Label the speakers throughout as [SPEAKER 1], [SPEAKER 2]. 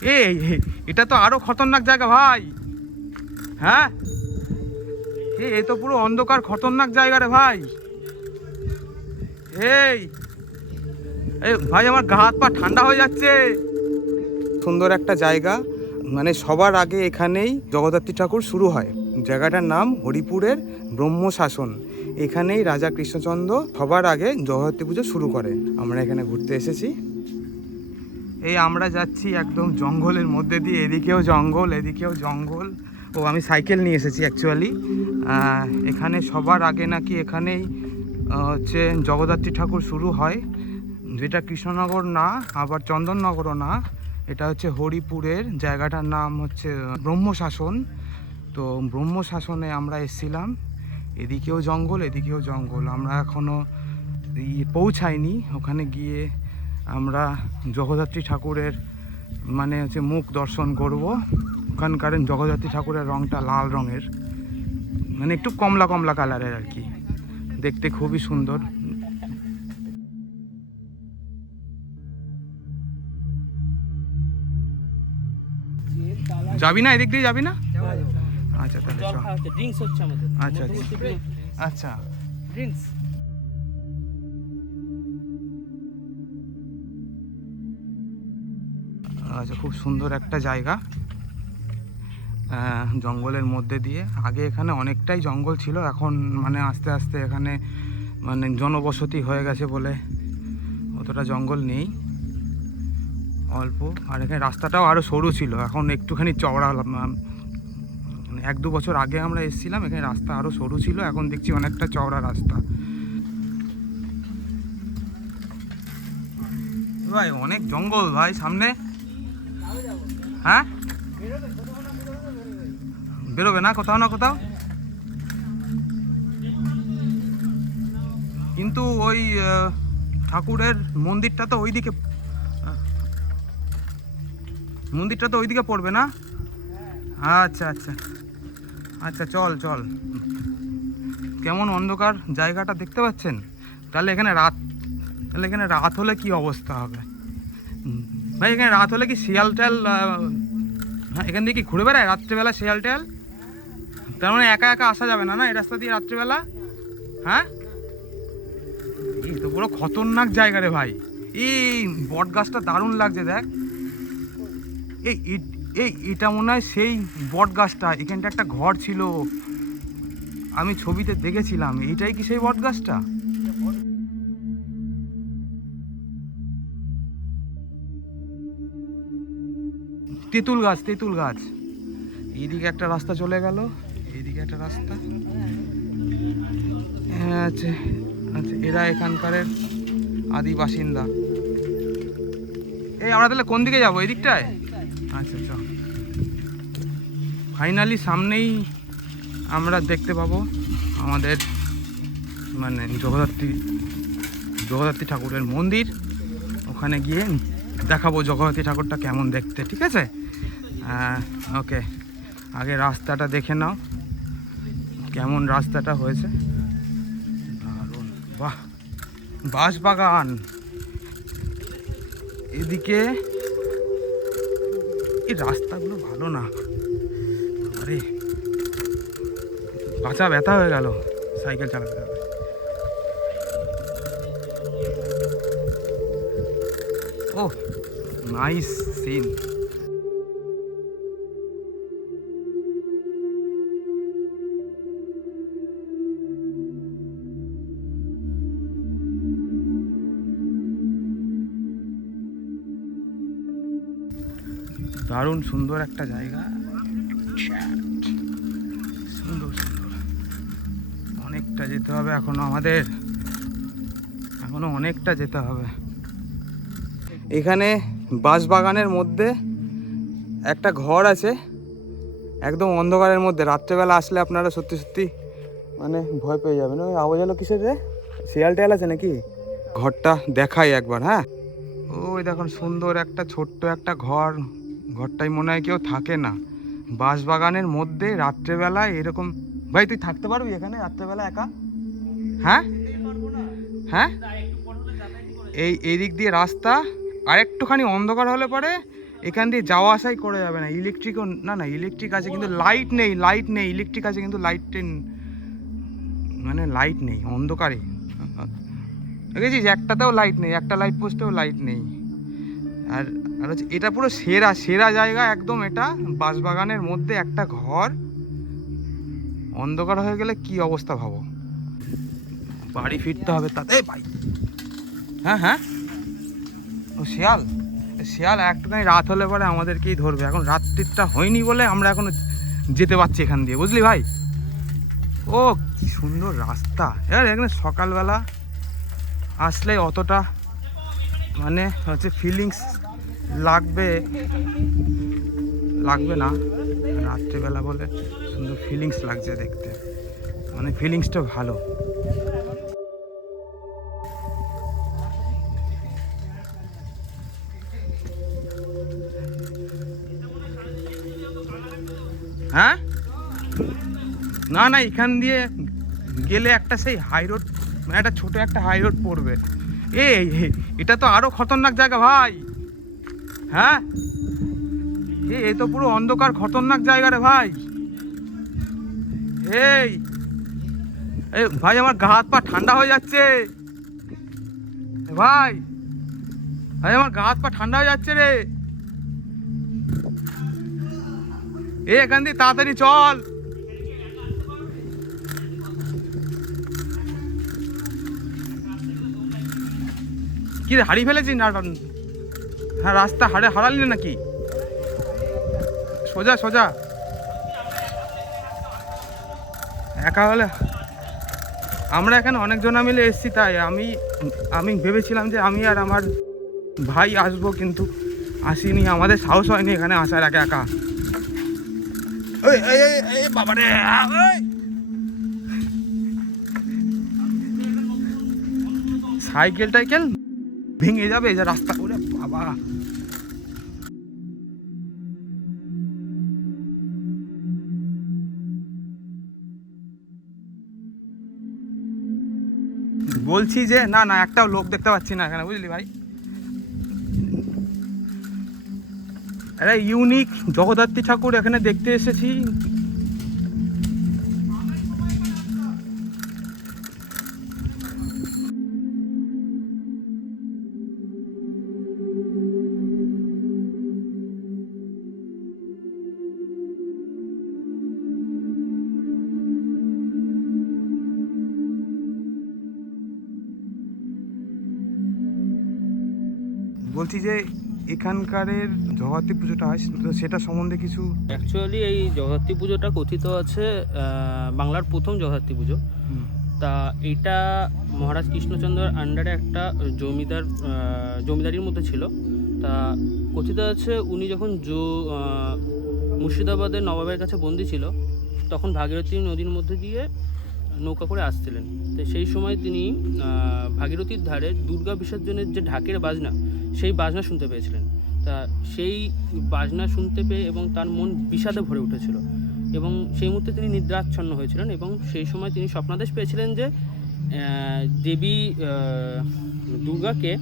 [SPEAKER 1] এই এটা তো আরও খতরনাক জায়গা ভাই। হ্যাঁ? এ তো পুরো অন্ধকার, খতরনাক জায়গা রে ভাই। এই ভাই, আমার গা হাত পা ঠান্ডা হয়ে যাচ্ছে। সুন্দর একটা জায়গা মানে সবার আগে এখানেই জগদ্ধাত্রী ঠাকুর শুরু হয়। জায়গাটার নাম হরিপুরের ব্রহ্মশাসন। এখানেই রাজা কৃষ্ণচন্দ্র সবার আগে জগদ্ধাত্রী পুজো শুরু করে। আমরা এখানে ঘুরতে এসেছি। এই আমরা যাচ্ছি একদম জঙ্গলের মধ্যে দিয়ে। এদিকেও জঙ্গল এদিকেও জঙ্গল। ও, আমি সাইকেল নিয়ে এসেছি অ্যাকচুয়ালি এখানে সবার আগে নাকি এখানেই হচ্ছে জগদ্ধাত্রী ঠাকুর শুরু হয়। যেটা কৃষ্ণনগর না, আবার চন্দননগরও না। এটা হচ্ছে হরিপুরের জায়গাটার নাম হচ্ছে ব্রহ্মশাসন। তো ব্রহ্মশাসনে আমরা এসেছিলাম। এদিকেও জঙ্গল এদিকেও জঙ্গল। আমরা এখনও পৌঁছাইনি। ওখানে গিয়ে আমরা জগদ্ধাত্রী ঠাকুরের মানে হচ্ছে মুখ দর্শন করব। ওখানকার জগদ্ধাত্রী ঠাকুরের রংটা লাল রঙের। মানে একটু কমলা কমলা কালারের আর কি। দেখতে খুবই সুন্দর। যাবি না এদিক দিয়ে যাবি না? আচ্ছা তাহলে আচ্ছা, আচ্ছা। আচ্ছা।
[SPEAKER 2] ড্রিঙ্কস
[SPEAKER 1] আচ্ছা খুব সুন্দর একটা জায়গা। জঙ্গলের মধ্যে দিয়ে। আগে এখানে অনেকটাই জঙ্গল ছিল, এখন মানে আস্তে আস্তে এখানে মানে জনবসতি হয়ে গেছে বলে অতটা জঙ্গল নেই। অল্প। আর এখানে রাস্তাটাও আরও সরু ছিল, এখন একটুখানি চওড়া মানে এক দু বছর আগে আমরা এসেছিলাম, এখানে রাস্তা আরও সরু ছিল, এখন দেখছি অনেকটা চওড়া রাস্তা। ভাই, অনেক জঙ্গল ভাই, সামনে। হ্যাঁ? বেরোবে না কোথাও না কোথাও? কিন্তু ওই ঠাকুরের মন্দিরটা তো ওইদিকে, মন্দিরটা তো ওইদিকে পড়বে না? আচ্ছা আচ্ছা। আচ্ছা চল চল। কেমন অন্ধকার জায়গাটা দেখতে পাচ্ছেন? তাহলে এখানে রাত, তাহলে এখানে রাত হলে কি অবস্থা হবে। ভাই, এখানে রাত হলে কি শিয়াল টেল হ্যাঁ এখান দিয়ে কি ঘুরে বেড়ায়? রাত্রেবেলা শিয়াল টেল তার মানে একা একা আসা যাবে না না? এই রাস্তা দিয়ে রাত্রেবেলা? হ্যাঁ? এই তো পুরো খতরনাক জায়গা রে ভাই। এই বট গাছটা দারুণ লাগছে, দেখ। এই এই এটা মনে হয় সেই বট গাছটা। এখানটা একটা ঘর ছিল। আমি ছবিতে দেখেছিলাম। এইটাই কি সেই বট গাছটা? তেঁতুল গাছ তেঁতুল গাছ। এইদিকে একটা রাস্তা চলে গেল। এইদিকে একটা রাস্তা। হ্যাঁ আচ্ছা আচ্ছা এরা এখানকারের আদি বাসিন্দা। এই, আমরা তাহলে কোন দিকে যাব? এই দিকটায়? আচ্ছা আচ্ছা ফাইনালি সামনেই আমরা দেখতে পাবো আমাদের মানে জগদ্ধাত্রী জগদ্ধাত্রী ঠাকুরের মন্দির। ওখানে গিয়ে দেখাবো জগদ্ধাত্রী ঠাকুরটা কেমন দেখতে, ঠিক আছে? ওকে আগে রাস্তাটা দেখে নাও, কেমন রাস্তাটা হয়েছে। দারুণ। বাহ বাঁশ বাগান এদিকে, এই রাস্তাগুলো ভালো না। আরে পাচা ব্যথা হয়ে গেল। সাইকেল চালাতে ও নাইস সিন দারুণ সুন্দর একটা জায়গা। সুন্দর সুন্দর। অনেকটা যেতে হবে এখনও আমাদের। এখনও অনেকটা যেতে হবে। এখানে বাঁশবাগানের মধ্যে একটা ঘর আছে, একদম অন্ধকারের মধ্যে। রাত্রেবেলা আসলে আপনারা সত্যি সত্যি মানে ভয় পেয়ে যাবেন। ওই আওয়াজ হলো কিসের রে? শিয়াল টেয়াল আছে নাকি? ঘরটা দেখাই একবার হ্যাঁ? ওই দেখুন, সুন্দর একটা ছোট্ট একটা ঘর। ঘরটাই মনে হয় কেউ থাকে না। বাঁশবাগানের মধ্যে রাত্রেবেলায় এরকম ভাই, তুই থাকতে পারবি এখানে রাত্রেবেলা একা? হ্যাঁ? হ্যাঁ? এই এই দিক দিয়ে রাস্তা আর একটুখানি অন্ধকার হলে পরে এখান দিয়ে যাওয়া আসাই করে যাবে না। ইলেকট্রিকও না না ইলেকট্রিক আছে কিন্তু লাইট নেই লাইট নেই ইলেকট্রিক আছে কিন্তু লাইট মানে লাইট নেই, অন্ধকারে। দেখেছিস? একটাতেও লাইট নেই, একটা লাইট পোস্টেও লাইট নেই। আর আর হচ্ছে এটা পুরো সেরা সেরা জায়গা একদম এটা। বাঁশবাগানের মধ্যে একটা ঘর। অন্ধকার হয়ে গেলে কি অবস্থা ভাবো? বাড়ি ফিরতে হবে তাতে। ভাই। হ্যাঁ হ্যাঁ? ও শিয়াল? শিয়াল একটুখানি রাত হলে পরে আমাদেরকেই ধরবে। এখন রাত্রিটা হয়নি বলে আমরা এখনও যেতে পারছি এখান দিয়ে, বুঝলি ভাই? ও, কি সুন্দর রাস্তা। এবার এখানে সকালবেলা আসলে অতটা মানে হচ্ছে ফিলিংস লাগবে লাগবে না। রাত্রিবেলা বলে সুন্দর ফিলিংস লাগছে দেখতে। মানে ফিলিংসটা ভালো। না না, এখান দিয়ে গেলে একটা সেই হাই রোড মানে একটা ছোট একটা হাই রোড পড়বে। এই এটা তো আরও খতরনাক জায়গা ভাই। হ্যাঁ? এ তো পুরো অন্ধকার খতরনাক জায়গা রে ভাই। এই ভাই, আমার গা হাত পা ঠান্ডা হয়ে যাচ্ছে। ভাই ভাই, আমার গা হাত পা ঠান্ডা হয়ে যাচ্ছে রে। এ এখান দিয়ে তাড়াতাড়ি চল। কি রে হারিয়ে ফেলেছিস না হ্যাঁ রাস্তা হারে হারালি না নাকি? সোজা সোজা। একা হলে আমরা এখানে অনেকজনা মিলে এসেছি তাই আমি আমি ভেবেছিলাম যে আমি আর আমার ভাই আসব কিন্তু আসিনি। আমাদের সাহস হয়নি এখানে আসার একা। একা বাবারে সাইকেল টাইকেল ভেঙে যাবে যে রাস্তা করে, বাবা। বলছি যে, না না, একটাও লোক দেখতে পাচ্ছি না এখানে, বুঝলি ভাই? আরে, ইউনিক জগদ্ধাত্রী ঠাকুর এখানে দেখতে এসেছি। বলছি যে এখানকারের জগদ্ধাত্রী পুজোটা হয় তো সেটা সম্বন্ধে কিছু
[SPEAKER 2] অ্যাকচুয়ালি এই জগদ্ধাত্রী পুজোটা কথিত আছে বাংলার প্রথম জগদ্ধাত্রী পুজো। তা এটা মহারাজ কৃষ্ণচন্দ্রের আন্ডারে একটা জমিদার জমিদারির মধ্যে ছিল। তা কথিত আছে উনি যখন জো মুর্শিদাবাদের নবাবের কাছে বন্দি ছিল তখন ভাগীরথী নদীর মধ্যে দিয়ে নৌকা করে আসছিলেন। তো সেই সময় তিনি ভাগীরথীর ধারে দুর্গা বিসর্জনের যে ঢাকের বাজনা সেই বাজনা শুনতে পেয়েছিলেন। তা সেই বাজনা শুনতে পেয়ে এবং তার মন বিষাদে ভরে উঠেছিল এবং সেই মুহূর্তে তিনি নিদ্রাচ্ছন্ন হয়েছিলেন এবং সেই সময় তিনি স্বপ্নাদেশ পেয়েছিলেন যে দেবী দুর্গাকে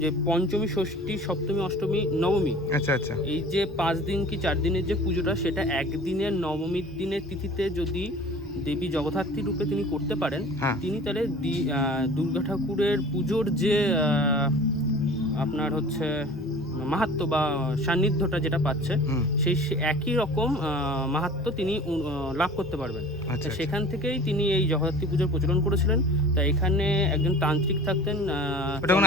[SPEAKER 2] যে পঞ্চমী ষষ্ঠী সপ্তমী অষ্টমী নবমী
[SPEAKER 1] আচ্ছা আচ্ছা।
[SPEAKER 2] এই যে পাঁচ দিন কি চার দিনের যে পুজোটা সেটা একদিনের নবমীর দিনের তিথিতে যদি দেবী জগদ্ধাত্রী রূপে তিনি করতে পারেন।
[SPEAKER 1] হ্যাঁ।
[SPEAKER 2] তিনি তাহলে দুর্গা ঠাকুরের পুজোর যে আপনার হচ্ছে মাহাত্ম বা সান্নিধ্যটা যেটা পাচ্ছে সেই একই রকম আহ, মাহাত্ম্য তিনি লাভ করতে পারবেন।
[SPEAKER 1] আচ্ছা
[SPEAKER 2] সেখান থেকেই তিনি এই জগদ্ধাত্রী পুজোর প্রচলন করেছিলেন। তা এখানে একজন তান্ত্রিক থাকতেন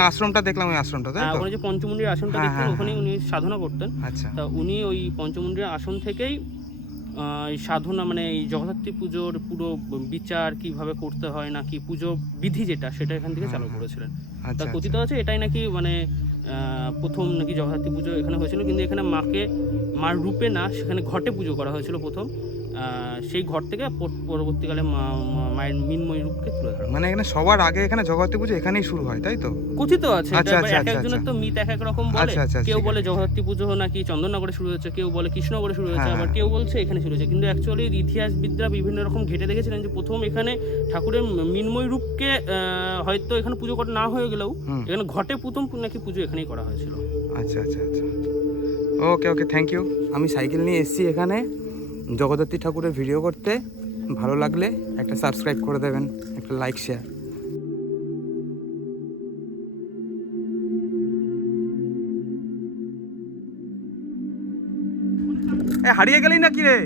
[SPEAKER 1] আশ্রমটা দেখলাম ওই আশ্রমটা
[SPEAKER 2] ওখানে যে পঞ্চমুন্ডির আসনটা
[SPEAKER 1] হ্যাঁ,
[SPEAKER 2] দেখতেন
[SPEAKER 1] হ্যাঁ,
[SPEAKER 2] ওখানে। উনি সাধনা করতেন।
[SPEAKER 1] আচ্ছা।
[SPEAKER 2] তা উনি ওই পঞ্চমুন্ডির আসন থেকেই সাধনা মানে এই জগদ্ধাত্রী পুজোর পুরো বিচার কীভাবে করতে হয় নাকি পুজো বিধি যেটা সেটা এখান থেকে চালু। করেছিলেন। তা
[SPEAKER 1] আচ্ছা
[SPEAKER 2] কথিত আছে এটাই নাকি মানে প্রথম নাকি জগদ্ধাত্রী পুজো এখানে হয়েছিল কিন্তু এখানে মাকে মার রূপে না সেখানে ঘটে পুজো করা হয়েছিল প্রথম। সেই ঘর থেকে পরবর্তীকালে মায়ের মিনময় রূপকে তুলে ধরা
[SPEAKER 1] মানে এখানে সবার আগে এখানে জগদ্ধাত্রী পুজো এখানেই শুরু হয় তাই তো?
[SPEAKER 2] কথিত আছে
[SPEAKER 1] আচ্ছা, আচ্ছা,
[SPEAKER 2] এক
[SPEAKER 1] আচ্ছা,
[SPEAKER 2] একজনের। তো মিত এক এক রকম বলে। কেউ বলে জগদ্ধাত্রী পুজো নাকি চন্দননগরে শুরু হয়েছে কেউ বলে কৃষ্ণনগরে শুরু হয়েছে
[SPEAKER 1] হ্যাঁ,
[SPEAKER 2] আবার
[SPEAKER 1] হ্যাঁ।
[SPEAKER 2] কেউ বলছে এখানে শুরু হয়েছে। কিন্তু অ্যাকচুয়ালি ইতিহাসবিদরা বিভিন্ন রকম ঘেটে দেখেছিলেন যে প্রথম এখানে ঠাকুরের মিনময় রূপকে হয়তো এখানে পুজো করা না হয়ে গেলেও এখানে ঘটে প্রথম নাকি পুজো এখানেই করা হয়েছিল।
[SPEAKER 1] আচ্ছা আচ্ছা আচ্ছা। ওকে ওকে থ্যাংক ইউ আমি সাইকেল নিয়ে এসেছি এখানে। জগদ্ধাত্রী ঠাকুরের ভিডিও করতে ভালো লাগলে একটা সাবস্ক্রাইব করে দেবেন, একটা লাইক শেয়ার হারিয়ে গেলি নাকি রে?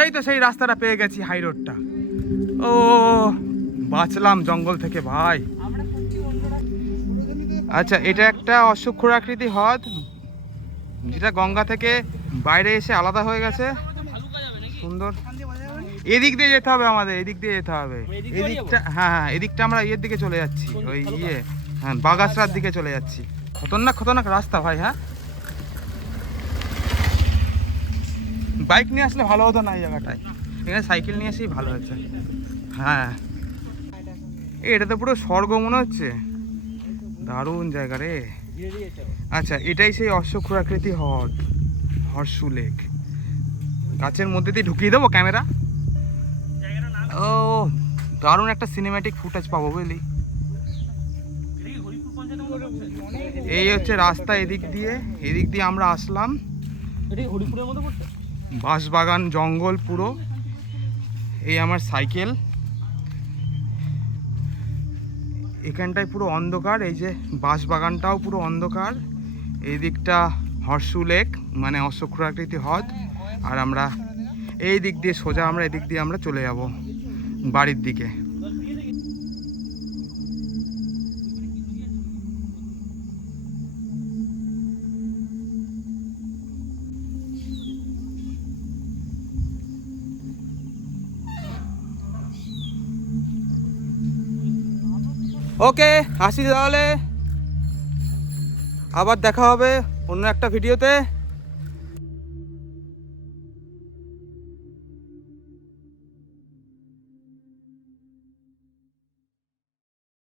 [SPEAKER 1] এই তো সেই রাস্তাটা পেয়ে গেছি হাই রোডটা ও, বাঁচলাম জঙ্গল থেকে ভাই। আচ্ছা এটা একটা অসুক্ষুর আকৃতি হ্রদ, যেটা গঙ্গা থেকে বাইরে এসে আলাদা হয়ে গেছে। সুন্দর। এদিক দিয়ে যেতে হবে আমাদের এদিক দিয়ে যেতে হবে। এদিকটা হ্যাঁ হ্যাঁ এদিকটা আমরা ইয়ের দিকে চলে যাচ্ছি ওই ইয়ে হ্যাঁ বাগাসরার দিকে চলে যাচ্ছি। খতরনাক খতরনাক রাস্তা ভাই হ্যাঁ? বাইক নিয়ে আসলে ভালো হতো না এই জায়গাটায়। এখানে সাইকেল নিয়ে এসেই ভালো হয়েছে। হ্যাঁ। এটা তো পুরো স্বর্গ মনে হচ্ছে। দারুণ জায়গা রে। আচ্ছা এটাই সেই অশ্বক্ষুরাকৃতি হ্রদ হর্ষু লেক। গাছের মধ্যে দিয়ে ঢুকিয়ে দেবো ক্যামেরা? ও, দারুণ একটা সিনেম্যাটিক ফুটেজ পাবো বুঝলি। এই হচ্ছে রাস্তা এদিক দিয়ে এদিক দিয়ে আমরা আসলাম। বাঁশবাগান, জঙ্গল পুরো। এই আমার সাইকেল। এখানটায় পুরো অন্ধকার, এই যে বাঁশবাগানটাও পুরো অন্ধকার। এই দিকটা হর্ষু লেক মানে অশ্বক্ষুরাকৃতি হ্রদ। আর আমরা এই দিক দিয়ে সোজা আমরা এদিক দিয়ে আমরা চলে যাব বাড়ির দিকে। ওকে, আসি তাহলে। আবার দেখা হবে অন্য একটা ভিডিওতে।